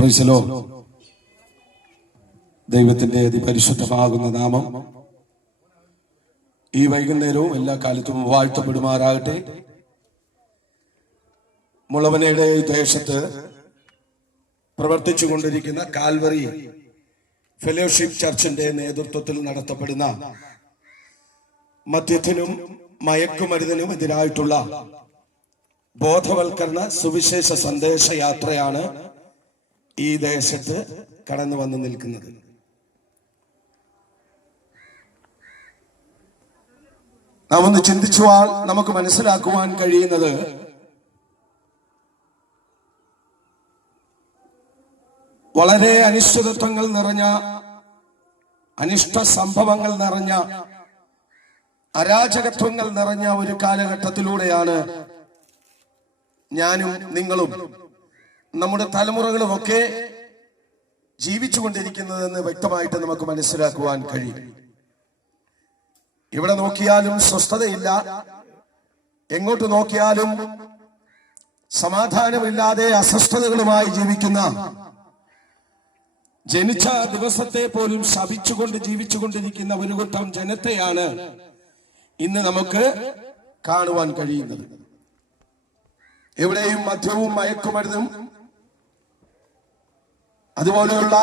Praise the Lord. ദൈവത്തിന്റെ അതിപരിശുദ്ധമാകുന്ന നാമം ഈ വൈകുന്നേരവും എല്ലാ കാലത്തും വാഴ്ത്തപ്പെടുമാറാകട്ടെ. മുളവനയുടെ ദേശത്ത് പ്രവർത്തിച്ചു കൊണ്ടിരിക്കുന്ന കാൽവറി ഫെലോഷിപ്പ് ചർച്ചിന്റെ നേതൃത്വത്തിൽ നടത്തപ്പെടുന്ന മദ്യത്തിനും മയക്കുമരുന്നിനും എതിരായിട്ടുള്ള ബോധവൽക്കരണ സുവിശേഷ സന്ദേശ യാത്രയാണ് ഈ ദേശത്ത് കടന്നു വന്ന് നിൽക്കുന്നത്. നാം ഒന്ന് ചിന്തിച്ചുവാൽ നമുക്ക് മനസ്സിലാക്കുവാൻ കഴിയുന്നത് വളരെ അനിശ്ചിതത്വങ്ങൾ നിറഞ്ഞ, അനിഷ്ട സംഭവങ്ങൾ നിറഞ്ഞ, അരാജകത്വങ്ങൾ നിറഞ്ഞ ഒരു കാലഘട്ടത്തിലൂടെയാണ് ഞാനും നിങ്ങളും നമ്മുടെ തലമുറകളുമൊക്കെ ജീവിച്ചുകൊണ്ടിരിക്കുന്നതെന്ന് വ്യക്തമായിട്ട് നമുക്ക് മനസ്സിലാക്കുവാൻ കഴിയും. ഇവിടെ നോക്കിയാലും സ്വസ്ഥതയില്ല, എങ്ങോട്ട് നോക്കിയാലും സമാധാനമില്ലാതെ അസ്വസ്ഥതകളുമായി ജീവിക്കുന്ന, ജനിച്ച ദിവസത്തെ പോലും ശപിച്ചുകൊണ്ട് ജീവിച്ചുകൊണ്ടിരിക്കുന്ന ഒരു കൂട്ടം ജനത്തെയാണ് ഇന്ന് നമുക്ക് കാണുവാൻ കഴിയുന്നത്. എവിടെയും മദ്യവും മയക്കുമരുന്നും അതുപോലെയുള്ള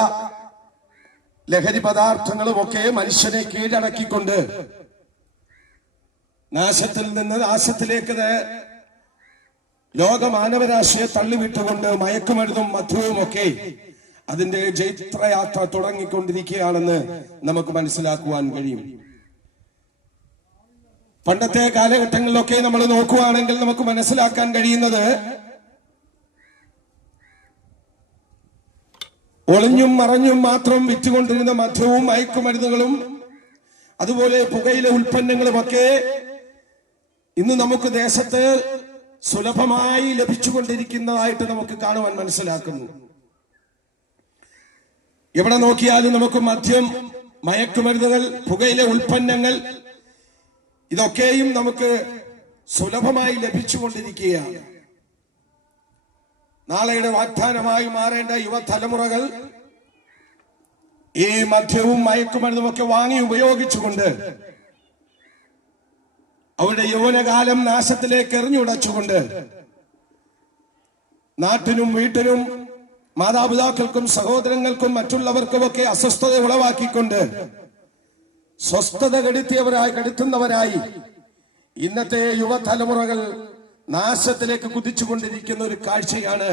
ലഹരി പദാർത്ഥങ്ങളുമൊക്കെ മനുഷ്യനെ കീഴടക്കിക്കൊണ്ട് നാശത്തിൽ നിന്ന് നാശത്തിലേക്ക് ലോക മാനവരാശിയെ തള്ളിവിട്ടുകൊണ്ട് മയക്കുമരുന്നും മദ്യവും ഒക്കെ അതിന്റെ ജൈത്രയാത്ര തുടങ്ങിക്കൊണ്ടിരിക്കുകയാണെന്ന് നമുക്ക് മനസ്സിലാക്കുവാൻ കഴിയും. പണ്ടത്തെ കാലഘട്ടങ്ങളിലൊക്കെ നമ്മൾ നോക്കുകയാണെങ്കിൽ നമുക്ക് മനസ്സിലാക്കാൻ കഴിയുന്നത് ഒളിഞ്ഞും മറഞ്ഞും മാത്രം വിറ്റുകൊണ്ടിരുന്ന മദ്യവും മയക്കുമരുന്നുകളും അതുപോലെ പുകയില ഉൽപ്പന്നങ്ങളുമൊക്കെ ഇന്ന് നമുക്ക് ദേശത്ത് സുലഭമായി ലഭിച്ചുകൊണ്ടിരിക്കുന്നതായിട്ട് നമുക്ക് കാണുവാൻ മനസ്സിലാക്കുന്നു. എവിടെ നോക്കിയാലും നമുക്ക് മദ്യം, മയക്കുമരുന്നുകൾ, പുകയില ഉൽപ്പന്നങ്ങൾ ഇതൊക്കെയും നമുക്ക് സുലഭമായി ലഭിച്ചുകൊണ്ടിരിക്കുകയാണ്. നാളെയുടെ വാഗ്ദാനമായി മാറേണ്ട യുവതലമുറകൾ ഈ മദ്യവും മയക്കുമരുന്നും ഒക്കെ വാങ്ങി ഉപയോഗിച്ചുകൊണ്ട് അവരുടെ യൗവനകാലം നാശത്തിലേക്ക് എറിഞ്ഞുടച്ചുകൊണ്ട് നാട്ടിനും വീട്ടിനും മാതാപിതാക്കൾക്കും സഹോദരങ്ങൾക്കും മറ്റുള്ളവർക്കുമൊക്കെ അസ്വസ്ഥത ഉളവാക്കിക്കൊണ്ട് സ്വസ്ഥത കെടുത്തുന്നവരായി ഇന്നത്തെ യുവതലമുറകൾ നാശത്തിലേക്ക് കുതിച്ചുകൊണ്ടിരിക്കുന്ന ഒരു കാഴ്ചയാണ്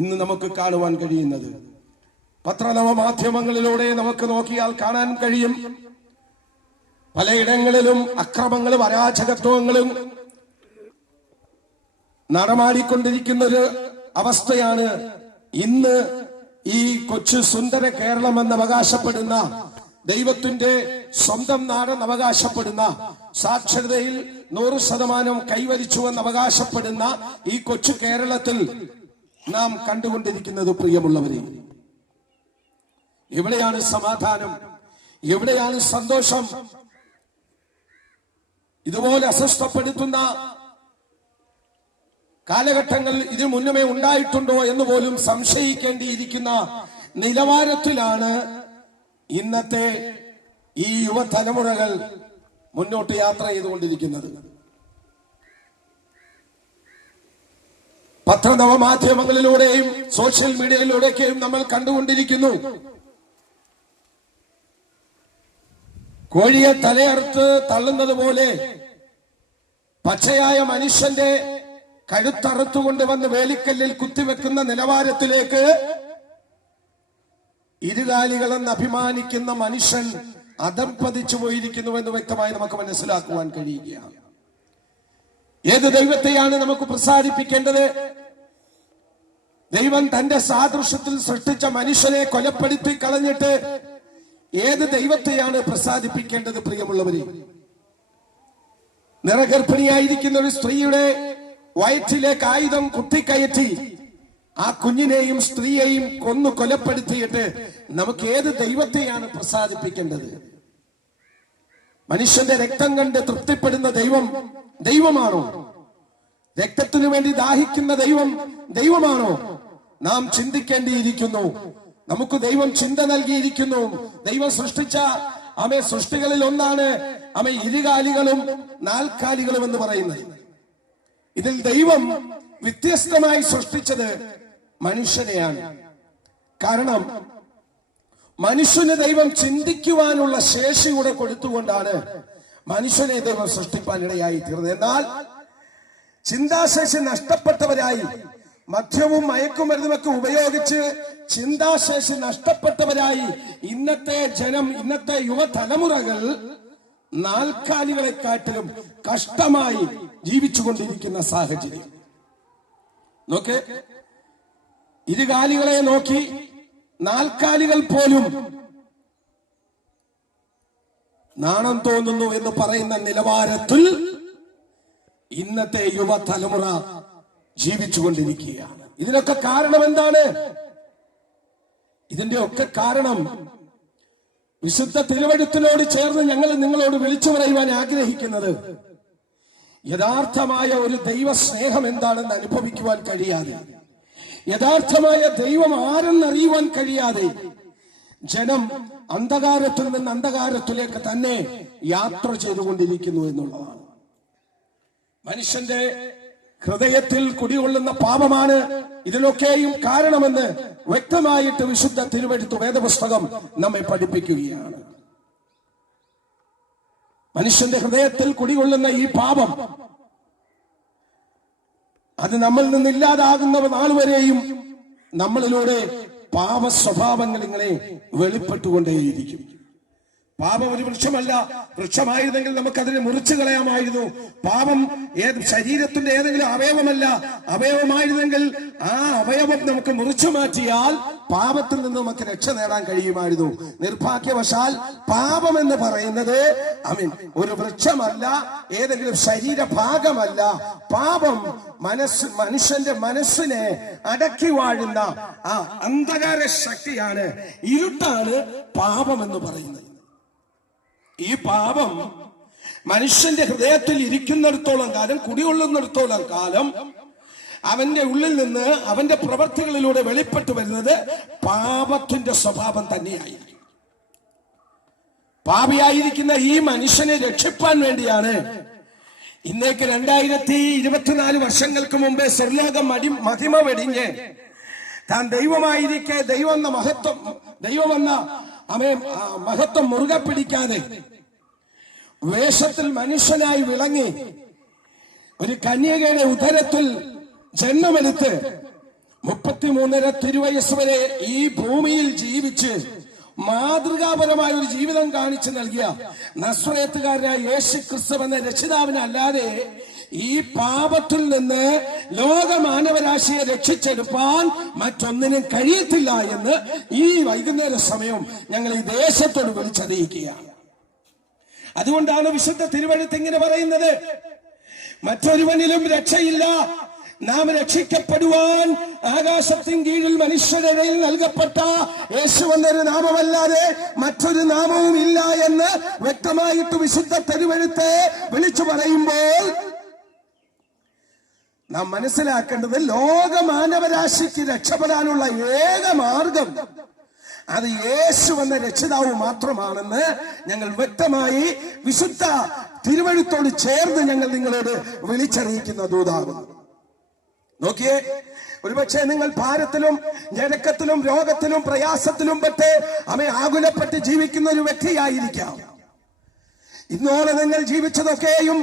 ഇന്ന് നമുക്ക് കാണുവാൻ കഴിയുന്നത്. പത്രനവമാധ്യമങ്ങളിലൂടെ നമുക്ക് നോക്കിയാൽ കാണാൻ കഴിയും. പലയിടങ്ങളിലും അക്രമങ്ങളും അരാജകത്വങ്ങളും നടമാടിക്കൊണ്ടിരിക്കുന്ന ഒരു അവസ്ഥയാണ് ഇന്ന് ഈ കൊച്ചു സുന്ദര കേരളം എന്ന് അവകാശപ്പെടുന്ന, ദൈവത്തിന്റെ സ്വന്തം നാടെന്ന് അവകാശപ്പെടുന്ന, സാക്ഷരതയിൽ 100% കൈവരിച്ചുവെന്ന് അവകാശപ്പെടുന്ന ഈ കൊച്ചു കേരളത്തിൽ നാം കണ്ടുകൊണ്ടിരിക്കുന്നത്. പ്രിയമുള്ളവരെ, എവിടെയാണ് സമാധാനം? എവിടെയാണ് സന്തോഷം? ഇതുപോലെ അസ്വസ്ഥപ്പെടുത്തുന്ന കാലഘട്ടങ്ങൾ ഇതിനു മുന്നമേ ഉണ്ടായിട്ടുണ്ടോ എന്ന് പോലും സംശയിക്കേണ്ടിയിരിക്കുന്ന നിലവാരത്തിലാണ് ഇന്നത്തെ ഈ യുവതലമുറകൾ മുന്നോട്ട് യാത്ര ചെയ്തുകൊണ്ടിരിക്കുന്നത്. പത്രനവമാധ്യമങ്ങളിലൂടെയും സോഷ്യൽ മീഡിയയിലൂടെയൊക്കെയും നമ്മൾ കണ്ടുകൊണ്ടിരിക്കുന്നു. കോഴിയെ തലയറുത്ത് തള്ളുന്നത് പോലെ പച്ചയായ മനുഷ്യന്റെ കഴുത്തറുത്തുകൊണ്ട് വന്ന് വേലിക്കല്ലിൽ കുത്തിവെക്കുന്ന നിലവാരത്തിലേക്ക് ഇരുകാലികളെന്ന് അഭിമാനിക്കുന്ന മനുഷ്യൻ അധംപതിച്ചു പോയിരിക്കുന്നുവെന്ന് വ്യക്തമായി നമുക്ക് മനസ്സിലാക്കുവാൻ കഴിയുകയാണ്. ഏത് ദൈവത്തെയാണ് നമുക്ക് പ്രസാദിപ്പിക്കേണ്ടത്? ദൈവം തന്റെ സാദൃശ്യത്തിൽ സൃഷ്ടിച്ച മനുഷ്യനെ കൊലപ്പെടുത്തി കളഞ്ഞിട്ട് ഏത് ദൈവത്തെയാണ് പ്രസാദിപ്പിക്കേണ്ടത്? പ്രിയമുള്ളവരെ, നിറഗർഭിണിയായിരിക്കുന്ന ഒരു സ്ത്രീയുടെ വയറ്റിലേക്ക് ആയുധം കുത്തിക്കയറ്റി ആ കുഞ്ഞിനെയും സ്ത്രീയെയും കൊലപ്പെടുത്തിയിട്ട് നമുക്ക് ഏത് ദൈവത്തെയാണ് പ്രസാദിപ്പിക്കേണ്ടത്? മനുഷ്യന്റെ രക്തം കണ്ട് തൃപ്തിപ്പെടുന്ന ദൈവമാണോ? രക്തത്തിനു വേണ്ടി ദാഹിക്കുന്ന ദൈവമാണോ? നാം ചിന്തിക്കേണ്ടിയിരിക്കുന്നു. നമുക്ക് ദൈവം ചിന്ത നൽകിയിരിക്കുന്നു. ദൈവം സൃഷ്ടിച്ച സൃഷ്ടികളിൽ ഒന്നാണ് ഇരുകാലികളും നാൽക്കാലികളും എന്ന് പറയുന്നത്. ഇതിൽ ദൈവം വ്യത്യസ്തമായി സൃഷ്ടിച്ചത് മനുഷ്യനെയാണ്. കാരണം മനുഷ്യന് ദൈവം ചിന്തിക്കുവാനുള്ള ശേഷി കൂടെ കൊടുത്തുകൊണ്ടാണ് മനുഷ്യനെ ദൈവം സൃഷ്ടിപ്പാൻ ഇടയായി തീർന്നത്. എന്നാൽ ചിന്താശേഷി നഷ്ടപ്പെട്ടവരായി മദ്യവും മയക്കുമരുന്നുമൊക്കെ ഉപയോഗിച്ച് ചിന്താശേഷി നഷ്ടപ്പെട്ടവരായി ഇന്നത്തെ ജനം, ഇന്നത്തെ യുവതലമുറകൾ നാൽക്കാലികളെക്കാട്ടിലും കഷ്ടമായി ജീവിച്ചുകൊണ്ടിരിക്കുന്ന സാഹചര്യം നോക്ക്. ഇരുകാലികളെ നോക്കി നാൽക്കാലികൾ പോലും നാണം തോന്നുന്നു എന്ന് പറയുന്ന നിലവാരത്തിൽ ഇന്നത്തെ യുവതലമുറ ജീവിച്ചുകൊണ്ടിരിക്കുകയാണ്. ഇതിനൊക്കെ കാരണം എന്താണ്? ഇതിന്റെ ഒക്കെ കാരണം വിശുദ്ധ തിരുവെഴുത്തിനോട് ചേർന്ന് ഞങ്ങൾ നിങ്ങളോട് വിളിച്ചു പറയുവാൻ ആഗ്രഹിക്കുന്നത്, യഥാർത്ഥമായ ഒരു ദൈവ സ്നേഹം എന്താണെന്ന് അനുഭവിക്കുവാൻ കഴിയാതെ, യഥാർത്ഥമായ ദൈവം ആരെന്നറിയുവാൻ കഴിയാതെ ജനം അന്ധകാരത്തിൽ നിന്ന് അന്ധകാരത്തിലേക്ക് തന്നെ യാത്ര ചെയ്തുകൊണ്ടിരിക്കുന്നു എന്നുള്ളതാണ്. മനുഷ്യന്റെ ഹൃദയത്തിൽ കുടികൊള്ളുന്ന പാപമാണ് ഇതിലൊക്കെയും കാരണമെന്ന് വ്യക്തമായിട്ട് വിശുദ്ധ തിരുവെഴുത്ത് വേദപുസ്തകം നമ്മെ പഠിപ്പിക്കുകയാണ്. മനുഷ്യന്റെ ഹൃദയത്തിൽ കുടികൊള്ളുന്ന ഈ പാപം അത് നമ്മളിൽ നിന്നില്ലാതാകുന്ന നാളുവരെയും നമ്മളിലൂടെ പാപ സ്വഭാവങ്ങൾ ഇങ്ങനെ വെളിപ്പെട്ടുകൊണ്ടേയിരിക്കും. പാപം ഒരു വൃക്ഷമല്ല. വൃക്ഷമായിരുന്നെങ്കിൽ നമുക്കതിനെ മുറിച്ചു കളയാമായിരുന്നു. പാപം ശരീരത്തിന്റെ ഏതെങ്കിലും അവയവമല്ല. അവയവമായിരുന്നെങ്കിൽ ആ അവയവം നമുക്ക് മുറിച്ചു മാറ്റിയാൽ പാപത്തിൽ നിന്ന് നമുക്ക് രക്ഷ നേടാൻ കഴിയുമായിരുന്നു. നിർഭാഗ്യവശാൽ പാപം എന്ന് പറയുന്നത് ഒരു വൃക്ഷമല്ല, ഏതെങ്കിലും ശരീരഭാഗമല്ല. പാപം മനുഷ്യന്റെ മനസ്സിനെ അടക്കി വാഴുന്ന ആ അന്ധകാര ശക്തിയാണ്, ഇരുട്ടാണ് പാപം എന്ന് പറയുന്നത്. ഈ പാപം മനുഷ്യന്റെ ഹൃദയത്തിൽ ഇരിക്കുന്നിടത്തോളം കാലം, കുടികൊള്ളുന്നിടത്തോളം കാലം അവന്റെ ഉള്ളിൽ നിന്ന് അവന്റെ പ്രവർത്തികളിലൂടെ വെളിപ്പെട്ടു വരുന്നത് പാപത്തിന്റെ സ്വഭാവം തന്നെയായിരിക്കും. പാപിയായിരിക്കുന്ന ഈ മനുഷ്യനെ രക്ഷിപ്പാൻ വേണ്ടിയാണ് ഇന്നേക്ക് 2024 വർഷങ്ങൾക്ക് മുമ്പേ സ്വർലോകം മഹിമ വെടിഞ്ഞ് താൻ ദൈവമായിരിക്കെ ദൈവമെന്ന മഹത്വം മുറുകെ പിടിക്കാതെ വേഷത്തിൽ മനുഷ്യനായി വിളങ്ങി ഒരു കന്യകയുടെ ഉദരത്തിൽ ജന്മമെടുത്ത് 33.5 തിരുവയസ് വരെ ഈ ഭൂമിയിൽ ജീവിച്ച് മാതൃകാപരമായ ഒരു ജീവിതം കാണിച്ചു നൽകിയ നസ്രയത്തുകാരനായ യേശു ക്രിസ്തു എന്ന രക്ഷിതാവിനല്ലാതെ ഈ പാപത്തിൽ നിന്ന് ലോകമാനവരാശിയെ രക്ഷിച്ചെടുപ്പാൻ മറ്റൊന്നിനും കഴിയത്തില്ല എന്ന് ഈ വൈകുന്നേര സമയം ഞങ്ങൾ ഈ ദേശത്തോട് വിളിച്ചറിയിക്കുകയാണ്. അതുകൊണ്ടാണ് വിശുദ്ധ തിരുവെഴുത്ത് ഇങ്ങനെ പറയുന്നത്, മറ്റൊരുവനിലും രക്ഷയില്ല, നാം രക്ഷിക്കപ്പെടുവാൻ ആകാശത്തിൻ കീഴിൽ മനുഷ്യരുടെ നൽകപ്പെട്ട യേശു എന്നൊരു നാമമല്ലാതെ മറ്റൊരു നാമവും ഇല്ല എന്ന് വ്യക്തമായിട്ട് വിശുദ്ധ തിരുവെഴുത്ത് വിളിച്ചു പറയുമ്പോൾ നാം മനസ്സിലാക്കേണ്ടത് ലോകമാനവരാശിക്ക് രക്ഷപ്പെടാനുള്ള ഏക മാർഗം അത് യേശു എന്ന രക്ഷിതാവ് മാത്രമാണെന്ന് ഞങ്ങൾ വ്യക്തമായി വിശുദ്ധ തിരുവെഴുത്തോട് ചേർന്ന് ഞങ്ങൾ നിങ്ങളോട് വിളിച്ചറിയിക്കുന്ന ദൂതാകുന്നു. നോക്കിയേ, ഒരുപക്ഷെ നിങ്ങൾ ഭാരത്തിലും ഞെരുക്കത്തിലും രോഗത്തിലും പ്രയാസത്തിലും പെട്ട് ആകുലപ്പെട്ട് ജീവിക്കുന്ന ഒരു വ്യക്തിയായിരിക്കാം. ഇന്നോളം നിങ്ങൾ ജീവിച്ചതൊക്കെയും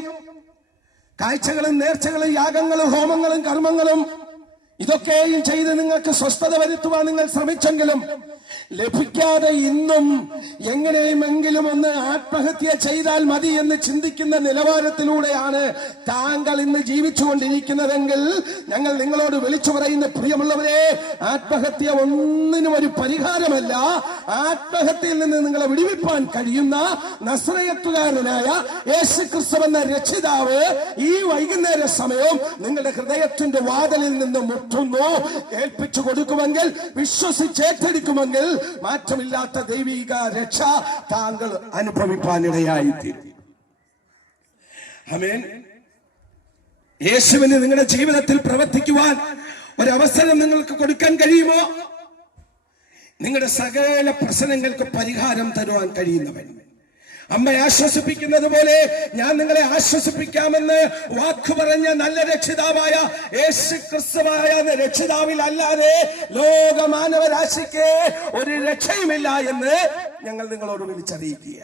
കാഴ്ചകളും നേർച്ചകളും യാഗങ്ങളും ഹോമങ്ങളും കർമ്മങ്ങളും ഇതൊക്കെയും ചെയ്ത് നിങ്ങൾക്ക് സ്വസ്ഥത വരുത്തുവാൻ നിങ്ങൾ ശ്രമിച്ചെങ്കിലും ലഭിക്കാതെ ഇന്നും എങ്ങനെയുമെങ്കിലും ഒന്ന് ആത്മഹത്യ ചെയ്താൽ മതി എന്ന് ചിന്തിക്കുന്ന നിലവാരത്തിലൂടെയാണ് താങ്കൾ ഇന്ന് ജീവിച്ചുകൊണ്ടിരിക്കുന്നതെങ്കിൽ ഞങ്ങൾ നിങ്ങളോട് വിളിച്ചു പറയുന്ന പ്രിയമുള്ളവരെ, ആത്മഹത്യ ഒന്നിനും ഒരു പരിഹാരമല്ല. ആത്മഹത്യയിൽ നിന്ന് നിങ്ങളെ വിടുവിപ്പാൻ കഴിയുന്ന നസ്രയത്തുകാരനായ യേശു ക്രിസ്തു എന്ന രക്ഷിതാവ് ഈ വൈകുന്നേര സമയവും നിങ്ങളുടെ ഹൃദയത്തിന്റെ വാതിലിൽ നിന്ന് മുട്ടുന്നു. ഏൽപ്പിച്ചു കൊടുക്കുമെങ്കിൽ, വിശ്വസിച്ചേറ്റെടുക്കുമെങ്കിൽ മാറ്റമില്ലാത്ത ദൈവിക രക്ഷ താങ്കൾ അനുഭവിപ്പാനിടയായിത്തീരും. ആമേൻ. യേശുവിന് നിങ്ങളുടെ ജീവിതത്തിൽ പ്രവർത്തിക്കുവാൻ ഒരവസരം നിങ്ങൾക്ക് കൊടുക്കാൻ കഴിയുമോ? നിങ്ങളുടെ സകല പ്രശ്നങ്ങൾക്ക് പരിഹാരം തരുവാൻ കഴിയുന്നവൻ, അമ്മയെ ആശ്വസിപ്പിക്കുന്നത് പോലെ ഞാൻ നിങ്ങളെ ആശ്വസിപ്പിക്കാമെന്ന് വാക്കു പറഞ്ഞ നല്ല രക്ഷിതാവായ യേശുക്രിസ്തുവായ രക്ഷിതാവിൽ അല്ലാതെ ലോക മാനവരാശിക്ക് ഒരു രക്ഷയുമില്ല എന്ന് ഞങ്ങൾ നിങ്ങളോട് വിളിച്ചറിയിക്കുക.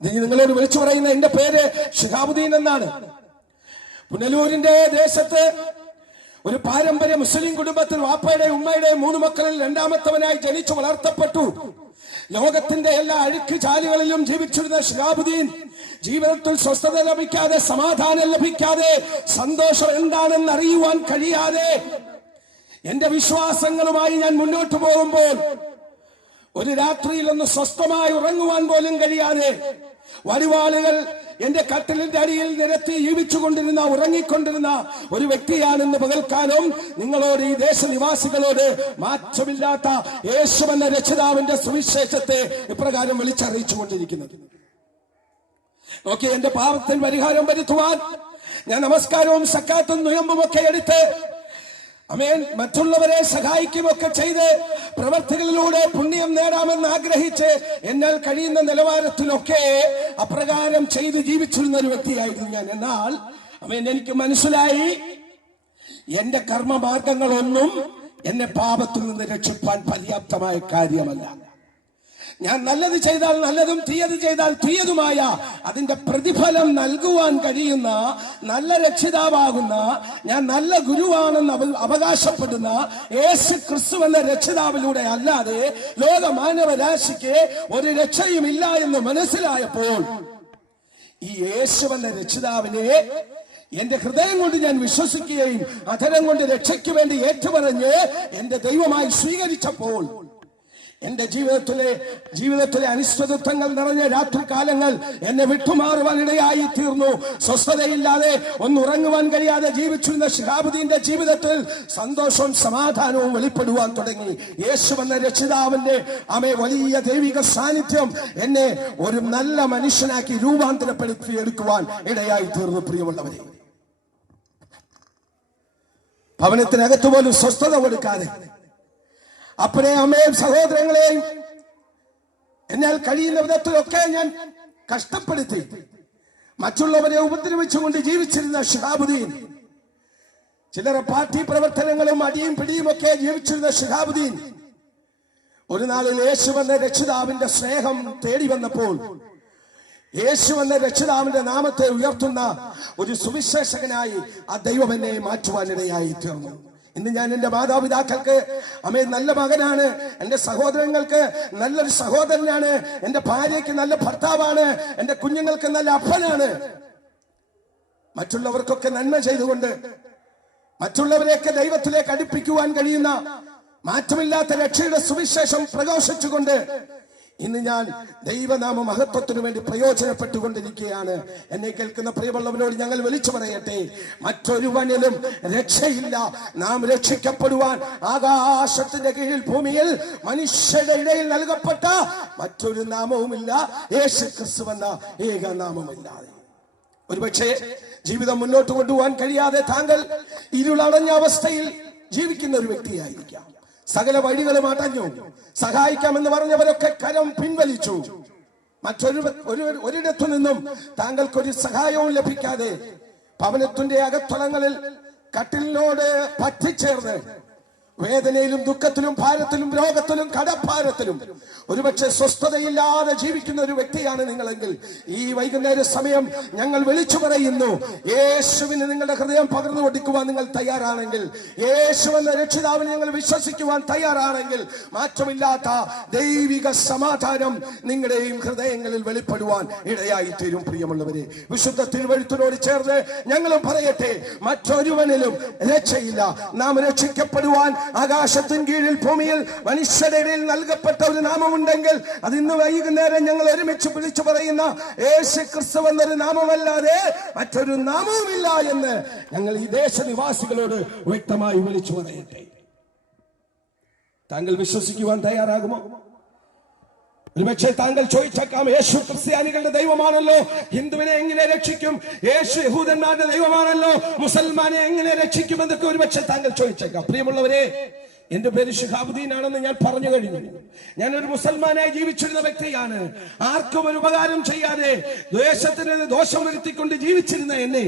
നിങ്ങളോട് വിളിച്ചു പറയുന്ന എന്റെ പേര് ഷിഹാബുദ്ദീൻ എന്നാണ്. പുനലൂരിന്റെ ദേശത്ത് ഒരു പാരമ്പര്യ മുസ്ലിം കുടുംബത്തിൽ വാപ്പയുടെ ഉമ്മയുടെ 3 മക്കളിൽ 2ാമത്തവനായി ജനിച്ചു വളർത്തപ്പെട്ടു. ലോകത്തിന്റെ എല്ലാ അഴുക്ക് ചാലുകളിലും ജീവിച്ചിരുന്ന ഷിഹാബുദ്ദീൻ ജീവിതത്തിൽ സ്വസ്ഥത ലഭിക്കാതെ, സമാധാനം ലഭിക്കാതെ, സന്തോഷം എന്താണെന്ന് അറിയുവാൻ കഴിയാതെ എന്റെ വിശ്വാസങ്ങളുമായി ഞാൻ മുന്നോട്ട് പോകുമ്പോൾ ഒരു രാത്രിയിൽ ഒന്ന് സ്വസ്ഥമായി ഉറങ്ങുവാൻ പോലും കഴിയാതെ വടിവാളുകൾ എന്റെ കട്ടിലിന്റെ അടിയിൽ നിരത്തി ജീവിച്ചുകൊണ്ടിരുന്ന, ഉറങ്ങിക്കൊണ്ടിരുന്ന ഒരു വ്യക്തിയാണെന്ന് പകൽക്കാലം നിങ്ങളോട്, ഈ ദേശനിവാസികളോട് മാറ്റമില്ലാത്ത യേശുവെന്ന രക്ഷിതാവിന്റെ സുവിശേഷത്തെ ഇപ്രകാരം വിളിച്ചറിയിച്ചുകൊണ്ടിരിക്കുന്നത്. നോക്കി, എന്റെ പാപത്തിൽ പരിഹാരം വരുത്തുവാൻ ഞാൻ നമസ്കാരവും സക്കാത്തും നുയമ്പും ഒക്കെ എടുത്ത് അമേൻ മറ്റുള്ളവരെ സഹായിക്കുമൊക്കെ ചെയ്ത് പ്രവർത്തികളിലൂടെ പുണ്യം നേടാമെന്ന് ആഗ്രഹിച്ച് എന്നാൽ കഴിയുന്ന നിലവാരത്തിലൊക്കെ അപ്രകാരം ചെയ്ത് ജീവിച്ചിരുന്ന ഒരു വ്യക്തിയായിരുന്നു ഞാൻ. എന്നാൽ അമേൻ എനിക്ക് മനസ്സിലായി, എന്റെ കർമ്മമാർഗങ്ങളൊന്നും എന്നെ പാപത്തിൽ നിന്ന് രക്ഷിപ്പാൻ പര്യാപ്തമായ കാര്യമല്ല. ഞാൻ നല്ലത് ചെയ്താൽ നല്ലതും തീയത് ചെയ്താൽ തീയതുമായ അതിന്റെ പ്രതിഫലം നൽകുവാൻ കഴിയുന്ന നല്ല രക്ഷിതാവാകുന്ന, ഞാൻ നല്ല ഗുരുവാണെന്ന് അവകാശപ്പെടുന്ന യേശുക്രിസ്തു എന്ന രക്ഷിതാവിലൂടെ അല്ലാതെ ലോക മാനവരാശിക്ക് ഒരു രക്ഷയുമില്ല എന്ന് മനസ്സിലായപ്പോൾ ഈ യേശുവെന്ന രക്ഷിതാവിനെ എന്റെ ഹൃദയം കൊണ്ട് ഞാൻ വിശ്വസിക്കുകയും അധരം കൊണ്ട് രക്ഷയ്ക്ക് വേണ്ടി ഏറ്റുപറഞ്ഞ് എന്റെ ദൈവമായി സ്വീകരിച്ചപ്പോൾ എന്റെ ജീവിതത്തിലെ അനിശ്ചിതത്വങ്ങൾ നിറഞ്ഞ രാത്രികാലങ്ങൾ എന്നെ വിട്ടുമാറുവാൻ ഇടയായി തീർന്നു. സ്വസ്ഥതയില്ലാതെ ഒന്നുറങ്ങുവാൻ കഴിയാതെ ജീവിച്ചിരുന്ന ഷിഹാബുദ്ദീന്റെ ജീവിതത്തിൽ സന്തോഷവും സമാധാനവും വെളിപ്പെടുവാൻ തുടങ്ങി. യേശുവെന്ന രക്ഷിതാവിന്റെ വലിയ ദൈവിക സാന്നിധ്യം എന്നെ ഒരു നല്ല മനുഷ്യനാക്കി രൂപാന്തരപ്പെടുത്തി എടുക്കുവാൻ ഇടയായി തീർന്നു. പ്രിയമുള്ളവരെ, ഭവനത്തിനകത്ത് പോലും സ്വസ്ഥത കൊടുക്കാതെ അപ്പനെ അമ്മയും സഹോദരങ്ങളെയും എന്നാൽ കഴിയുന്ന വിധത്തിലൊക്കെ ഞാൻ കഷ്ടപ്പെടുത്തി മറ്റുള്ളവരെ ഉപദ്രവിച്ചുകൊണ്ട് ജീവിച്ചിരുന്ന ഷിഹാബുദ്ദീൻ, ചിലരെ പാർട്ടി പ്രവർത്തനങ്ങളും അടിയും പിടിയും ഒക്കെ ജീവിച്ചിരുന്ന ഷിഹാബുദ്ദീൻ ഒരു നാളിൽ യേശുവെന്ന രക്ഷിതാവിന്റെ സ്നേഹം തേടി വന്നപ്പോൾ യേശുവെന്ന രക്ഷിതാവിന്റെ നാമത്തെ ഉയർത്തുന്ന ഒരു സുവിശേഷകനായി ആ ദൈവം എന്നെ മാറ്റുവാനിടയായി തീർന്നു. ഇന്ന് ഞാൻ എന്റെ മാതാപിതാക്കൾക്ക് നല്ല മകനാണ്, എന്റെ സഹോദരങ്ങൾക്ക് നല്ലൊരു സഹോദരനാണ്, എന്റെ ഭാര്യയ്ക്ക് നല്ല ഭർത്താവാണ്, എന്റെ കുഞ്ഞുങ്ങൾക്ക് നല്ല അപ്പനാണ്. മറ്റുള്ളവർക്കൊക്കെ നന്മ ചെയ്തുകൊണ്ട് മറ്റുള്ളവരെയൊക്കെ ദൈവത്തിലേക്ക് അടുപ്പിക്കുവാൻ കഴിയുന്ന മാറ്റമില്ലാത്ത രക്ഷയുടെ സുവിശേഷം പ്രഘോഷിച്ചുകൊണ്ട് ഇന്ന് ഞാൻ ദൈവനാമ മഹത്വത്തിനു വേണ്ടി പ്രയോജനപ്പെട്ടുകൊണ്ടിരിക്കുകയാണ്. എന്നെ കേൾക്കുന്ന പ്രിയമുള്ളവരോട് ഞങ്ങൾ വിളിച്ചു പറയട്ടെ, മറ്റൊരുവനിലും രക്ഷയില്ല. നാം രക്ഷിക്കപ്പെടുവാൻ ആകാശത്തിന്റെ കീഴിൽ ഭൂമിയിൽ മനുഷ്യരുടെ ഇടയിൽ നൽകപ്പെട്ട മറ്റൊരു നാമവുമില്ല, യേശുക്രിസ്തു എന്ന ഏക നാമമില്ലാതെ. ഒരുപക്ഷെ ജീവിതം മുന്നോട്ട് കൊണ്ടുപോകാൻ കഴിയാതെ താങ്കൾ ഇരുളടഞ്ഞ അവസ്ഥയിൽ ജീവിക്കുന്ന ഒരു വ്യക്തിയായിരിക്കാം. സകല വഴികളും അടഞ്ഞു. സഹായിക്കാമെന്ന് പറഞ്ഞവരൊക്കെ കരം പിൻവലിച്ചു. ഒരിടത്തു നിന്നും താങ്കൾക്കൊരു സഹായവും ലഭിക്കാതെ ഭവനത്തിന്റെ അകത്തളങ്ങളിൽ കട്ടിലിനോട് പറ്റിച്ചേർന്ന് വേദനയിലും ദുഃഖത്തിലും ഭാരത്തിലും രോഗത്തിലും കടഭാരത്തിലും ഒരുപക്ഷെ സ്വസ്ഥതയില്ലാതെ ജീവിക്കുന്ന ഒരു വ്യക്തിയാണ് നിങ്ങളെങ്കിൽ ഈ വൈകുന്നേര സമയം ഞങ്ങൾ വിളിച്ചു പറയുന്നു, യേശുവിന് നിങ്ങളുടെ ഹൃദയം പകർന്നു കൊടുക്കുവാൻ നിങ്ങൾ തയ്യാറാണെങ്കിൽ, യേശുവെന്ന രക്ഷിതാവിനെ നിങ്ങൾ വിശ്വസിക്കുവാൻ തയ്യാറാണെങ്കിൽ മാറ്റമില്ലാത്ത ദൈവിക സമാധാനം നിങ്ങളുടെയും ഹൃദയങ്ങളിൽ വെളിപ്പെടുവാൻ ഇടയായി തീരും. പ്രിയമുള്ളവരെ, വിശുദ്ധ തിരുവെഴുത്തിനോട് ചേർന്ന് ഞങ്ങളും പറയട്ടെ, മറ്റൊരുവനിലും രക്ഷയില്ല. നാം രക്ഷിക്കപ്പെടുവാൻ ആകാശത്തിൻ കീഴിൽ ഭൂമിയിൽ മനുഷ്യരുടെ ഇടയിൽ നൽകപ്പെട്ട ഒരു നാമമുണ്ടെങ്കിൽ അത് ഇന്ന് വൈകുന്നേരം ഞങ്ങൾ ഒരുമിച്ച് വിളിച്ചു പറയുന്ന യേശുക്രിസ്തു എന്നൊരു നാമമല്ലാതെ മറ്റൊരു നാമവുമില്ല എന്ന് ഞങ്ങൾ ഈ ദേശനിവാസികളോട് വ്യക്തമായി വിളിച്ചു പറയട്ടെ. താങ്കൾ വിശ്വസിക്കുവാൻ തയ്യാറാകുമോ? ഒരുപക്ഷെ താങ്കൾ ചോദിച്ചേക്കാം, യേശു ക്രിസ്ത്യാനികളുടെ ദൈവമാണല്ലോ, ഹിന്ദുവിനെ എങ്ങനെ രക്ഷിക്കും? യേശു യഹൂദന്മാരുടെ ദൈവമാണല്ലോ, മുസൽമാനെ എങ്ങനെ രക്ഷിക്കും എന്നൊക്കെ ഒരുപക്ഷെ താങ്കൾ ചോദിച്ചേക്കാം. പ്രിയമുള്ളവരെ, എന്റെ പേര് ഷിഹാബുദ്ദീൻ ആണെന്ന് ഞാൻ പറഞ്ഞു കഴിഞ്ഞു. ഞാനൊരു മുസൽമാനായി ജീവിച്ചിരുന്ന വ്യക്തിയാണ്. ആർക്കും ഒരു ഉപകാരം ചെയ്യാതെ ദേശത്തിന് ദോഷം വരുത്തിക്കൊണ്ട് ജീവിച്ചിരുന്ന എന്നെ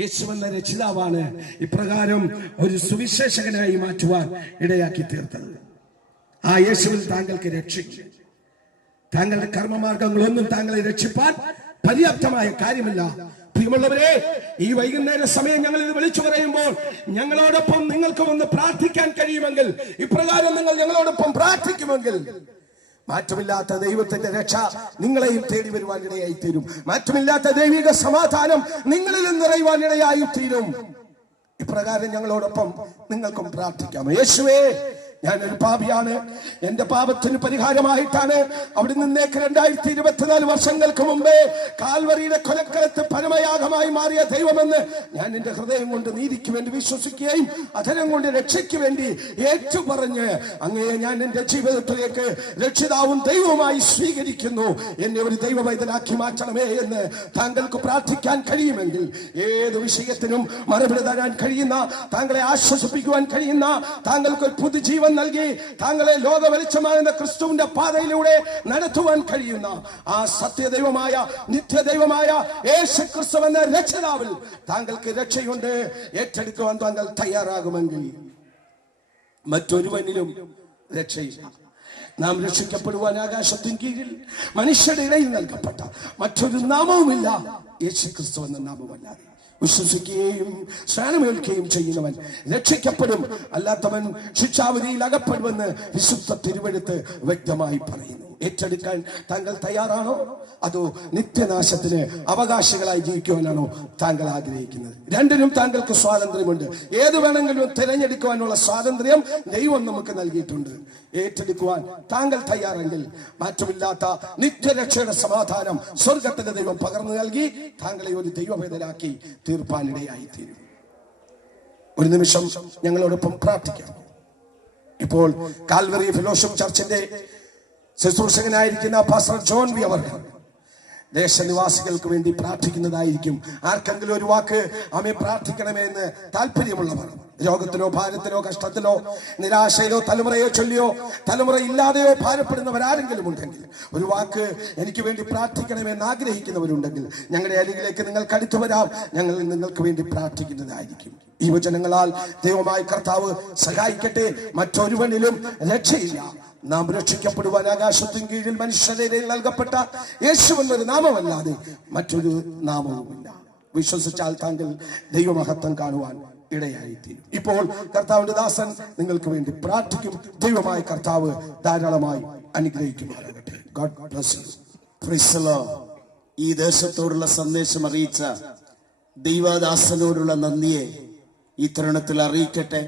യേശു എന്ന രക്ഷിതാവാണ് ഇപ്രകാരം ഒരു സുവിശേഷകനായി മാറ്റുവാൻ ഇടയാക്കി തീർത്തത്. ആ യേശുവിൽ താങ്കൾക്ക് രക്ഷിക്കും. താങ്കളുടെ കർമ്മമാർഗങ്ങളൊന്നും താങ്കളെ രക്ഷിപ്പാൻ പര്യാപ്തമായ കാര്യമില്ല. പ്രിയമുള്ളവരെ, ഈ വൈകുന്നേര സമയം ഞങ്ങൾ ഇത് വിളിച്ചു പറയുമ്പോൾ ഞങ്ങളോടൊപ്പം നിങ്ങൾക്ക് വന്ന് പ്രാർത്ഥിക്കാൻ കഴിയുമെങ്കിൽ, ഇപ്രകാരം നിങ്ങൾ ഞങ്ങളോടൊപ്പം പ്രാർത്ഥിക്കുമെങ്കിൽ, മാറ്റമില്ലാത്ത ദൈവത്തിന്റെ രക്ഷ നിങ്ങളെയും തേടി വരുവാൻ ഇടയായി തീരും. മാറ്റമില്ലാത്ത ദൈവിക സമാധാനം നിങ്ങളിൽ നിറയുവാൻ ഇടയായി തീരും. ഇപ്രകാരം ഞങ്ങളോടൊപ്പം നിങ്ങൾക്കും പ്രാർത്ഥിക്കാം. യേശുവേ, ഞാനൊരു പാപിയാണ്. എന്റെ പാപത്തിന് പരിഹാരമായിട്ടാണ് അവിടെ നിന്നേക്ക് 2024 വർഷങ്ങൾക്ക് മുമ്പേ കാൽവറിയുടെ കൊലക്കളത്ത് പരമയാഗമായി മാറിയ ദൈവമെന്ന് ഞാൻ എന്റെ ഹൃദയം കൊണ്ട് നീതിക്ക് വേണ്ടി വിശ്വസിക്കുകയും അധരം കൊണ്ട് രക്ഷയ്ക്ക് വേണ്ടി ഏറ്റുപറഞ്ഞ് അങ്ങയെ ഞാൻ എന്റെ ജീവിതത്തിലേക്ക് രക്ഷിതാവും ദൈവവുമായി സ്വീകരിക്കുന്നു. എന്നെ ഒരു ദൈവവൈദ്യനാക്കി മാറ്റണമേ എന്ന് താങ്കൾക്ക് പ്രാർത്ഥിക്കാൻ കഴിയുമെങ്കിൽ, ഏത് വിഷയത്തിനും മറുപടി തരാൻ കഴിയുന്ന, താങ്കളെ ആശ്വസിപ്പിക്കുവാൻ കഴിയുന്ന, താങ്കൾക്ക് ഒരു പുതുജീവൻ നൽകി താങ്കളെ ലോക വെളിച്ചമാകുന്ന ക്രിസ്തുവിന്റെ പാതയിലൂടെ നടത്തുവാൻ കഴിയുന്ന ആ സത്യദൈവമായ നിത്യദൈവമായ യേശു ക്രിസ്തു എന്ന രക്ഷിതാവിൽ താങ്കൾക്ക് രക്ഷയുണ്ട്. ഏറ്റെടുക്കുവാൻ താങ്കൾ തയ്യാറാകുമെങ്കിൽ മറ്റൊരുവനിലും രക്ഷയില്ല. നാം രക്ഷിക്കപ്പെടുവാൻ ആകാശത്തിന് കീഴിൽ മനുഷ്യരുടെ ഇടയിൽ നൽകപ്പെട്ട മറ്റൊരു നാമവുമില്ല, യേശു ക്രിസ്തു എന്ന നാമമല്ലാതെ. വിശ്വസിക്കുകയും സ്നാനമേൽക്കുകയും ചെയ്യുന്നവൻ രക്ഷിക്കപ്പെടും, അല്ലാത്തവൻ ശിക്ഷാവിധിയിൽ അകപ്പെടുമെന്ന് വിശുദ്ധ തിരുവെഴുത്ത് വ്യക്തമായി പറയുന്നു. ഏറ്റെടുക്കാൻ താങ്കൾ തയ്യാറാണോ? അതോ നിത്യനാശത്തിന് അവകാശികളായി ജീവിക്കുവാനാണോ താങ്കൾ ആഗ്രഹിക്കുന്നത്? രണ്ടിനും താങ്കൾക്ക് സ്വാതന്ത്ര്യമുണ്ട്. ഏത് വേണമെങ്കിലും തിരഞ്ഞെടുക്കുവാനുള്ള സ്വാതന്ത്ര്യം ദൈവം നമുക്ക് നൽകിയിട്ടുണ്ട്. ഏറ്റെടുക്കുവാൻ താങ്കൾ തയ്യാറെങ്കിൽ മാറ്റമില്ലാത്ത നിത്യരക്ഷയുടെ സമാധാനം സ്വർഗത്തിന്റെ ദൈവം പകർന്നു നൽകി താങ്കളെ ഒരു ദൈവവേദനാക്കി തീർപ്പാനിടയായി തീരും. ഒരു നിമിഷം ഞങ്ങളോടൊപ്പം പ്രാർത്ഥിക്കാം. ഇപ്പോൾ കാൽവറി ഫെലോഷിപ്പ് ചർച്ചിന്റെ ശുശ്രൂഷകനായിരിക്കുന്ന പാസ്റ്റർ ജോൺ വി അവർ ദേശനിവാസികൾക്ക് വേണ്ടി പ്രാർത്ഥിക്കുന്നതായിരിക്കും. ആർക്കെങ്കിലും ഒരു വാക്ക് ആമേ പ്രാർത്ഥിക്കണമെന്ന് താല്പര്യമുള്ളവർ, രോഗത്തിലോ ഭാരത്തിലോ കഷ്ടത്തിലോ നിരാശയിലോ തലമുറയോ ചൊല്ലിയോ തലമുറ ഇല്ലാതെയോ ഭാരപ്പെടുന്നവരാരെങ്കിലും ഉണ്ടെങ്കിൽ, ഒരു വാക്ക് എനിക്ക് വേണ്ടി പ്രാർത്ഥിക്കണമെന്ന് ആഗ്രഹിക്കുന്നവരുണ്ടെങ്കിൽ ഞങ്ങളുടെ അരികിലേക്ക് നിങ്ങൾക്ക് അടുത്തു വരാം. ഞങ്ങൾ നിങ്ങൾക്ക് വേണ്ടി പ്രാർത്ഥിക്കുന്നതായിരിക്കും. ഈ വചനങ്ങളാൽ ദൈവമായ കർത്താവ് സഹായിക്കട്ടെ. മറ്റൊരുവനിലും രക്ഷയില്ല. നാം രക്ഷിക്കപ്പെടുവാൻ ആകാശത്തിന് കീഴിൽ മനുഷ്യരുടെ നൽകപ്പെട്ട യേശു എന്നൊരു നാമമല്ലാതെ മറ്റൊരു നാമവുമില്ല. വിശ്വസിച്ചാൽ താങ്കൾ ദൈവമഹത്വം കാണുവാൻ ഇടയായിത്തീരും. ഇപ്പോൾ കർത്താവിന്റെ ദാസൻ നിങ്ങൾക്ക് വേണ്ടി പ്രാർത്ഥിക്കും. ദൈവമായ കർത്താവ് ധാരാളമായി അനുഗ്രഹിക്കുമാറാകട്ടെ. God bless you. Praise the Lord. ഈ ദേശത്തോടുള്ള സന്ദേശം അറിയിച്ച ദൈവദാസനോടുള്ള നന്ദിയെ ഈ തരുണത്തിൽ അറിയിക്കട്ടെ.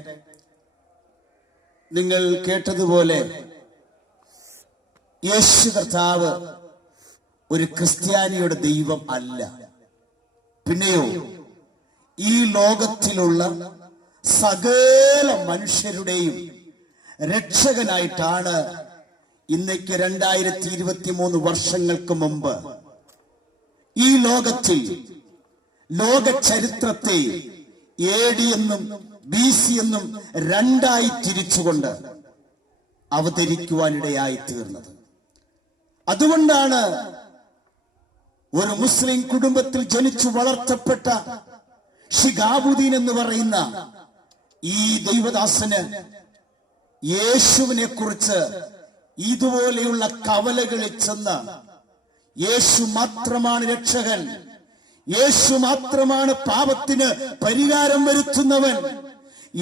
നിങ്ങൾ കേട്ടതുപോലെ യേശു കർത്താവ് ഒരു ക്രിസ്ത്യാനിയുടെ ദൈവം അല്ല. പിന്നെയോ ഈ ലോകത്തിലുള്ള സകല മനുഷ്യരുടെയും രക്ഷകനായിട്ടാണ് ഇന്നേക്ക് 2023 വർഷങ്ങൾക്ക് മുമ്പ് ഈ ലോകത്തിൽ ലോക ചരിത്രത്തെ AD എന്നും BC എന്നും രണ്ടായി തിരിച്ചുകൊണ്ട് അവതരിക്കുവാനിടയായി തീർന്നത്. അതുകൊണ്ടാണ് ഒരു മുസ്ലിം കുടുംബത്തിൽ ജനിച്ചു വളർത്തപ്പെട്ട ഷിഹാബുദ്ദീൻ എന്ന് പറയുന്ന ഈ ദൈവദാസന് യേശുവിനെ കുറിച്ച് ഇതുപോലെയുള്ള കവലകളിൽ ചെന്ന് യേശു മാത്രമാണ് രക്ഷകൻ, യേശു മാത്രമാണ് പാപത്തിന് പരിഹാരം വരുത്തുന്നവൻ,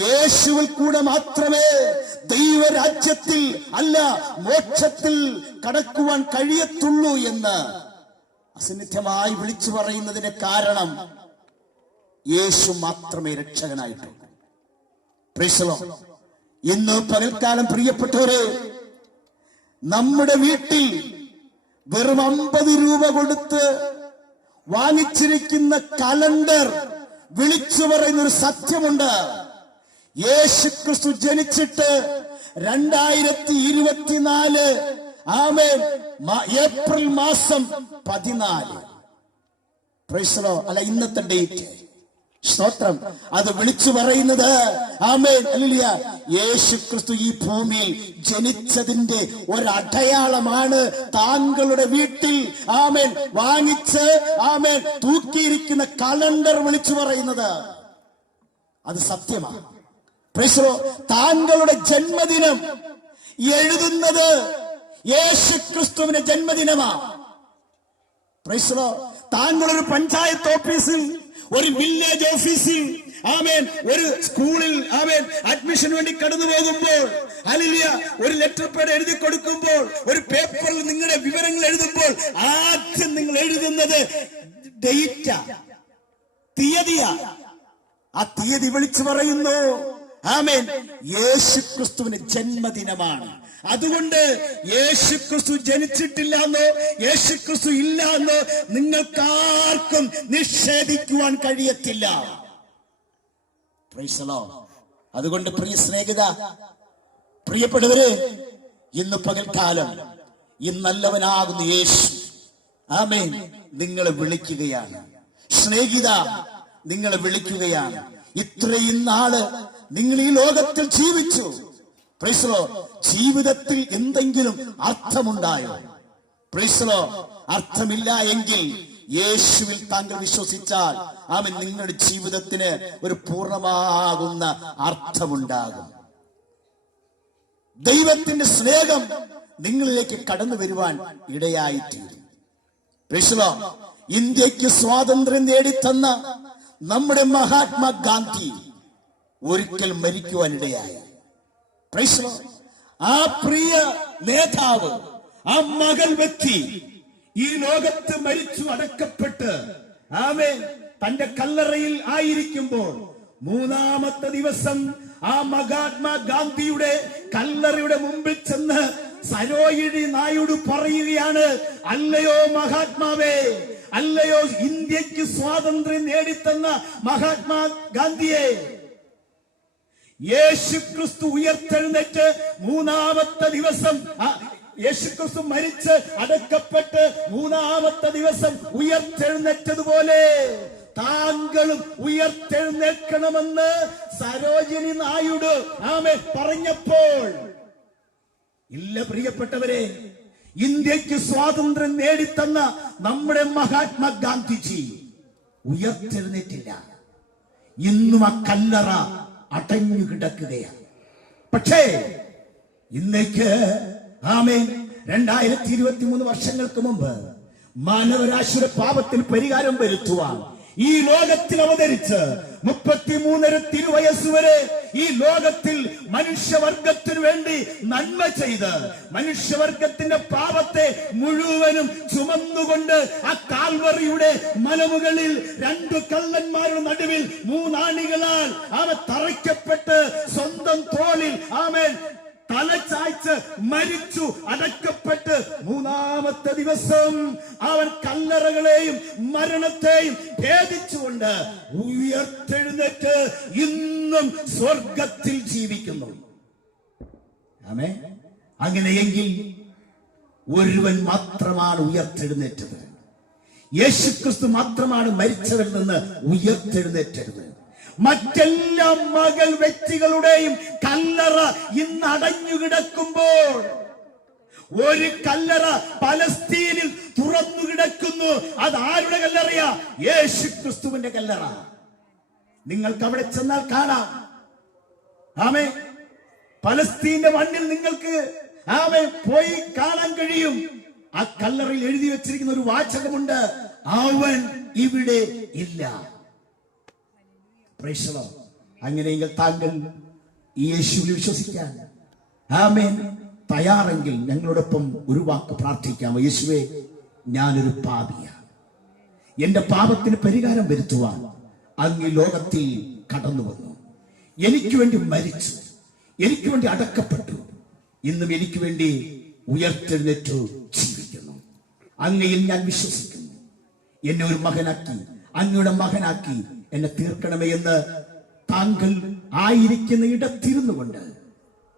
യേശുവിൽ കൂടെ മാത്രമേ ദൈവരാജ്യത്തിൽ അല്ല മോക്ഷത്തിൽ കടക്കുവാൻ കഴിയത്തുള്ളൂ എന്ന് അസന്നിഗ്ധമായി വിളിച്ചു പറയുന്നതിന് കാരണം യേശു മാത്രമേ രക്ഷകനായിട്ടുള്ളൂ. Praise the Lord. ഇന്ന് പകൽക്കാലം പ്രിയപ്പെട്ടവരെ, നമ്മുടെ വീട്ടിൽ വെറും 50 രൂപ കൊടുത്ത് വാങ്ങിച്ചിരിക്കുന്ന കലണ്ടർ വിളിച്ചു പറയുന്ന ഒരു സത്യമുണ്ട്. യേശു ക്രിസ്തു ജനിച്ചിട്ട് 2024 ആമേൻ, ഏപ്രിൽ മാസം 14 പ്രൈസ് ദി ലോർഡ്. അല്ല, ഇന്നത്തെ ഡേറ്റ്, സ്തോത്രം. അത് വിളിച്ചു പറയുന്നത് ആമേൻ ഹല്ലേലൂയ, യേശു ക്രിസ്തു ഈ ഭൂമിയിൽ ജനിച്ചതിന്റെ ഒരടയാളമാണ് താങ്കളുടെ വീട്ടിൽ ആമേൻ വാങ്ങിച്ച് ആമേൻ തൂക്കിയിരിക്കുന്ന കലണ്ടർ വിളിച്ചു പറയുന്നത്. അത് സത്യമാണ്. Praise the Lord. താങ്കളുടെ ജന്മദിനം എഴുതുന്നത് യേശു ക്രിസ്തുവിന്റെ ജന്മദിനമാണ്. Praise the Lord. താങ്കൾ ഒരു പഞ്ചായത്ത് ഓഫീസിൽ, ഒരു വില്ലേജ് ഓഫീസിൽ, ആമേൻ, ഒരു സ്കൂളിൽ ആമേൻ അഡ്മിഷന് വേണ്ടി കടന്നു പോകുമ്പോൾ, ഹല്ലേലൂയ, ഒരു ലെറ്റർ പേഡ് എഴുതി കൊടുക്കുമ്പോൾ, ഒരു പേപ്പറിൽ നിങ്ങളുടെ വിവരങ്ങൾ എഴുതുമ്പോൾ ആദ്യം നിങ്ങൾ എഴുതുന്നത് ഡേറ്റാ, തീയതിയാ. ആ തീയതി വിളിച്ചു പറയുന്നു ആമേൻ യേശു ക്രിസ്തുവിന്റെ ജന്മദിനമാണ്. അതുകൊണ്ട് യേശു ക്രിസ്തു ജനിച്ചിട്ടില്ല എന്നോ യേശു ക്രിസ്തു ഇല്ല എന്നോ നിങ്ങൾക്കാർക്കും നിഷേധിക്കുവാൻ കഴിയത്തില്ല. Praise the Lord. അതുകൊണ്ട് പ്രിയ സ്നേഹിത, പ്രിയപ്പെട്ടവരെ, ഇന്ന് പകൽക്കാലം ഈ നല്ലവനാകുന്ന യേശു ആമേൻ നിങ്ങളെ വിളിക്കുകയാണ്. സ്നേഹിത, നിങ്ങളെ വിളിക്കുകയാണ്. ഇത്രയും നാള് നിങ്ങൾ ഈ ലോകത്തിൽ ജീവിച്ചു. Praise the Lord. ജീവിതത്തിൽ എന്തെങ്കിലും അർത്ഥമുണ്ടായോ? Praise the Lord. അർത്ഥമില്ല എങ്കിൽ യേശുവിൽ താങ്കൾ വിശ്വസിച്ചാൽ ആമേൻ നിങ്ങളുടെ ജീവിതത്തിന് ഒരു പൂർണ്ണമാകുന്ന അർത്ഥമുണ്ടാകും. ദൈവത്തിന്റെ സ്നേഹം നിങ്ങളിലേക്ക് കടന്നു വരുവാൻ ഇടയായിത്തീരും. Praise the Lord. ഇന്ത്യക്ക് സ്വാതന്ത്ര്യം നേടിത്തന്ന നമ്മുടെ മഹാത്മാഗാന്ധി ഒരിക്കൽ മരിക്കുവാനിടയായി. Praise the Lord. ആ പ്രിയ നേതാവ്, ആ മകൾ വ്യക്തി ഈ ലോകത്ത് മരിച്ചു അടക്കപ്പെട്ട് ആമേൻ തന്റെ കല്ലറയിൽ ആയിരിക്കുമ്പോൾ 3-ാമത്തെ ദിവസം ആ മഹാത്മാഗാന്ധിയുടെ കല്ലറയുടെ മുമ്പിൽ ചെന്ന് സരോജിനി നായിഡു പറയുകയാണ്, അല്ലയോ മഹാത്മാവേ, അല്ലയോ ഇന്ത്യക്ക് സ്വാതന്ത്ര്യം നേടിത്തന്ന മഹാത്മാഗാന്ധിയെ, യേശു ക്രിസ്തു ഉയർത്തെഴുന്നേറ്റ് 3-ാമത്തെ ദിവസം, യേശു ക്രിസ്തു മരിച്ച് അടക്കപ്പെട്ട് 3-ാമത്തെ ദിവസം ഉയർത്തെഴുന്നേറ്റതുപോലെ താങ്കളും ഉയർത്തെഴുന്നേൽക്കണമെന്ന് സരോജിനി നായിഡു ആമേൻ പറഞ്ഞപ്പോൾ, ഇല്ല പ്രിയപ്പെട്ടവരെ, ഇന്ത്യക്ക് സ്വാതന്ത്ര്യം നേടിത്തന്ന നമ്മുടെ മഹാത്മാഗാന്ധിജി ഉയർത്തെഴുന്നേറ്റില്ല. ഇന്നും ആ കല്ലറ അടഞ്ഞു കിടക്കുകയാണ്. പക്ഷേ ഇന്നേക്ക് ആമേൻ 2023 വർഷങ്ങൾക്ക് മുമ്പ് മാനവരാശിയുടെ പാപത്തിന് പരിഹാരം വരുത്തുവാൻ ഈ ലോകത്തിൽ അവതരിച്ച് 33 തിരുവയസ്സ് വരെ ഈ ലോകത്തിൽ മനുഷ്യവർഗത്തിനു വേണ്ടി നന്മ ചെയ്ത് മനുഷ്യവർഗത്തിന്റെ പാപത്തെ മുഴുവനും ചുമന്നുകൊണ്ട് ആ കാൽവറിയുടെ മലമുകളിൽ 2 കള്ളന്മാരുടെ നടുവിൽ 3 ആണികളാൽ അവ തറയ്ക്കപ്പെട്ട് സ്വന്തം തോളിൽ ആമേൻ തലച്ചായ്ച്ച് മരിച്ചു അടക്കപ്പെട്ട് 3-ാമത്തെ ദിവസം അവൻ കല്ലറകളെയും മരണത്തെയും ഭേദിച്ചുകൊണ്ട് ഉയർത്തെഴുന്നേറ്റ് ഇന്നും സ്വർഗത്തിൽ ജീവിക്കുന്നു. ആമേൻ. അങ്ങനെയെങ്കിൽ ഒരുവൻ മാത്രമാണ് ഉയർത്തെഴുന്നേറ്റത്. യേശുക്രിസ്തു മാത്രമാണ് മരിച്ചവരിൽ നിന്ന് ഉയർത്തെഴുന്നേറ്റത്. മറ്റെല്ലാ മകൾ വ്യക്തികളുടെയും കല്ലറ ഇന്ന് അടഞ്ഞു കിടക്കുമ്പോൾ ഒരു കല്ലറ പലസ്തീനിൽ തുറന്നു കിടക്കുന്നു. അത് ആരുടെ കല്ലറയാ? യേശുക്രിസ്തുവിന്റെ കല്ലറ. നിങ്ങൾക്ക് അവിടെ ചെന്നാൽ കാണാം. ആമേ, പലസ്തീന്റെ മണ്ണിൽ നിങ്ങൾക്ക് ആമേ പോയി കാണാൻ കഴിയും. ആ കല്ലറയിൽ എഴുതി വെച്ചിരിക്കുന്ന ഒരു വാചകമുണ്ട്, അവൻ ഇവിടെ ഇല്ല. അങ്ങനെയെങ്കിൽ താങ്കൾ യേശുവിൽ വിശ്വസിക്കാൻ ആമേൻ തയ്യാറെങ്കിൽ ഞങ്ങളോടൊപ്പം ഒരു വാക്ക് പ്രാർത്ഥിക്കാം. യേശുവേ, ഞാനൊരു പാപിയാണ്. എന്റെ പാപത്തിന് പരിഹാരം വരുത്തുവാൻ അങ്ങ് ലോകത്തിൽ കടന്നു വന്നു. എനിക്ക് വേണ്ടി മരിച്ചു, എനിക്ക് വേണ്ടി അടക്കപ്പെട്ടു, ഇന്നും എനിക്ക് വേണ്ടി ഉയർത്തെഴുന്നേറ്റു ജീവിക്കുന്നു. അങ്ങയിൽ ഞാൻ വിശ്വസിക്കുന്നു. എന്നെ ഒരു മകനാക്കി, അങ്ങയുടെ മകനാക്കി എന്നെ തീർക്കണമേ എന്ന് താങ്കൾ ആയിരിക്കുന്ന ഇടത്തിരുന്നു കൊണ്ട്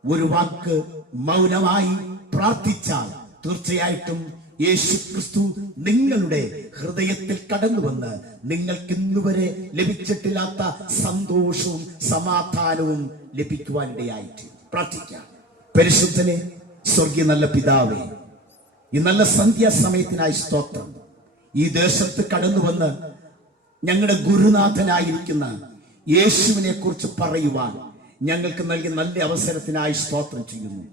ഒരു വാക്ക് മൗനമായി പ്രാർത്ഥിച്ചാൽ തീർച്ചയായിട്ടും യേശു ക്രിസ്തു നിങ്ങളുടെ ഹൃദയത്തിൽ കടന്നു വന്ന് നിങ്ങൾക്ക് ഇന്നുവരെ ലഭിച്ചിട്ടില്ലാത്ത സന്തോഷവും സമാധാനവും ലഭിക്കുവാനിടയായിട്ട് പ്രാർത്ഥിക്കാം. പരിശുദ്ധനെ, സ്വർഗീയ നല്ല പിതാവേ, ഈ നല്ല സന്ധ്യാസമയത്തിനായി സ്തോത്രം. ഈ ദേശത്ത് കടന്നു വന്ന് ഞങ്ങളുടെ ഗുരുനാഥനായിരിക്കുന്ന യേശുവിനെ കുറിച്ച് പറയുവാൻ ഞങ്ങൾക്ക് നൽകിയ നല്ല അവസരത്തിനായി സ്തോത്രം ചെയ്യുന്നു.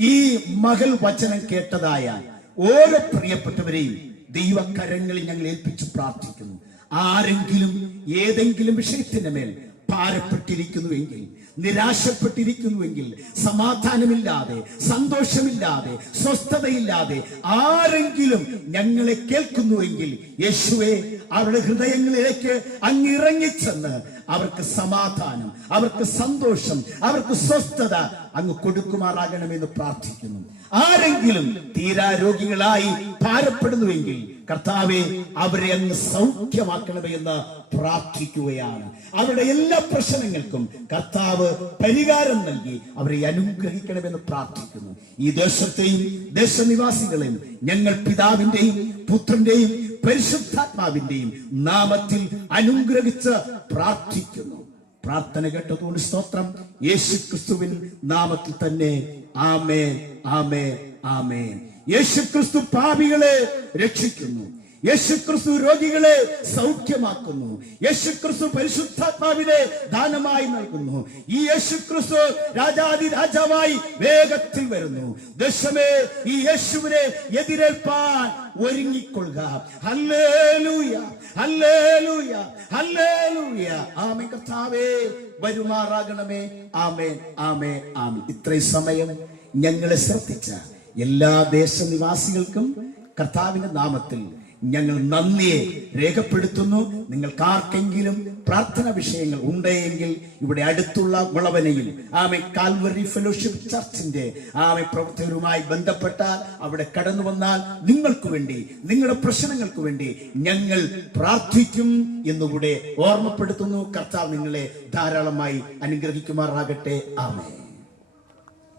ഈ മകൾ വചനം കേട്ടതായ ഓരോ പ്രിയപ്പെട്ടവരെയും ദൈവകരങ്ങളിൽ ഞങ്ങൾ ഏൽപ്പിച്ച് പ്രാർത്ഥിക്കുന്നു. ആരെങ്കിലും ഏതെങ്കിലും വിഷയത്തിന്റെ മേൽ ഭാരപ്പെട്ടിരിക്കുന്നുവെങ്കിൽ, നിരാശപ്പെട്ടിരിക്കുന്നുവെങ്കിൽ, സമാധാനമില്ലാതെ, സന്തോഷമില്ലാതെ, സ്വസ്ഥതയില്ലാതെ ആരെങ്കിലും ഞങ്ങളെ കേൾക്കുന്നുവെങ്കിൽ, യേശുവേ, അവരുടെ ഹൃദയങ്ങളിലേക്ക് അങ്ങിറങ്ങിച്ചെന്ന് അവർക്ക് സമാധാനം, അവർക്ക് സന്തോഷം, അവർക്ക് സ്വസ്ഥത അങ്ങ് കൊടുക്കുമാറാകണമെന്ന് പ്രാർത്ഥിക്കുന്നു. ആരെങ്കിലും തീരാരോഗികളായി ഭാരപ്പെടുന്നുവെങ്കിൽ കർത്താവെ, അവരെ അങ്ങ് സൗഖ്യമാക്കണമേ എന്ന് പ്രാർത്ഥിക്കുകയാണ്. അവരുടെ എല്ലാ പ്രശ്നങ്ങൾക്കും കർത്താവ് പരിഹാരം നൽകി അവരെ അനുഗ്രഹിക്കണമെന്ന് പ്രാർത്ഥിക്കുന്നു. ഈ ദേശത്തെയും ദേശനിവാസികളെയും ഞങ്ങൾ പിതാവിന്റെയും പുത്രന്റെയും പരിശുദ്ധാത്മാവിന്റെയും നാമത്തിൽ അനുഗ്രഹിച്ച് പ്രാർത്ഥിക്കുന്നു. പ്രാർത്ഥന കേട്ടതുകൊണ്ട് സ്തോത്രം. യേശു ക്രിസ്തുവിൻ നാമത്തിൽ തന്നെ. ആമേൻ, ആമേൻ, ആമേൻ. യേശു ക്രിസ്തു പാപികളെ രക്ഷിക്കുന്നു. യേശു ക്രിസ്തു രോഗികളെ സൗഖ്യമാക്കുന്നു. യേശു ക്രിസ്തു പരിശുദ്ധാത്മാവിനെ ദാനമായി നൽകുന്നു. ഈ യേശു ക്രിസ്തു രാജാതി രാജാവായി വേഗത്തിൽ വരുന്നു. ദേശമേ, ഈ യേശുവിനെ എതിരേൽപ്പാൻ ഒരുങ്ങിക്കൊള്ളുക. ഹല്ലേലൂയ, ഹല്ലേലൂയ, ഹല്ലേലൂയ. ആമേൻ. കർത്താവേ, വരുമാറാകണമേ. ആമേൻ, ആമേൻ, ആമേൻ. ഇത്രയും സമയം ഞങ്ങളെ ശ്രദ്ധിച്ച എല്ലാ ദേശനിവാസികൾക്കും കർത്താവിന്റെ നാമത്തിൽ ഞങ്ങൾ നന്ദിയെ രേഖപ്പെടുത്തുന്നു. നിങ്ങൾക്ക് ആർക്കെങ്കിലും പ്രാർത്ഥന വിഷയങ്ങൾ ഉണ്ടെങ്കിൽ ഇവിടെ അടുത്തുള്ള മുളവനയിൽ കാൽവറി ഫെലോഷിപ്പ് ചർച്ചിന്റെ പ്രവർത്തകരുമായി ബന്ധപ്പെട്ടാൽ അവിടെ കടന്നു വന്നാൽ നിങ്ങൾക്ക് വേണ്ടി, നിങ്ങളുടെ പ്രശ്നങ്ങൾക്ക് വേണ്ടി ഞങ്ങൾ പ്രാർത്ഥിക്കും എന്നുകൂടെ ഓർമ്മപ്പെടുത്തുന്നു. കർത്താവ് നിങ്ങളെ ധാരാളമായി അനുഗ്രഹിക്കുമാറാകട്ടെ. ആമേൻ.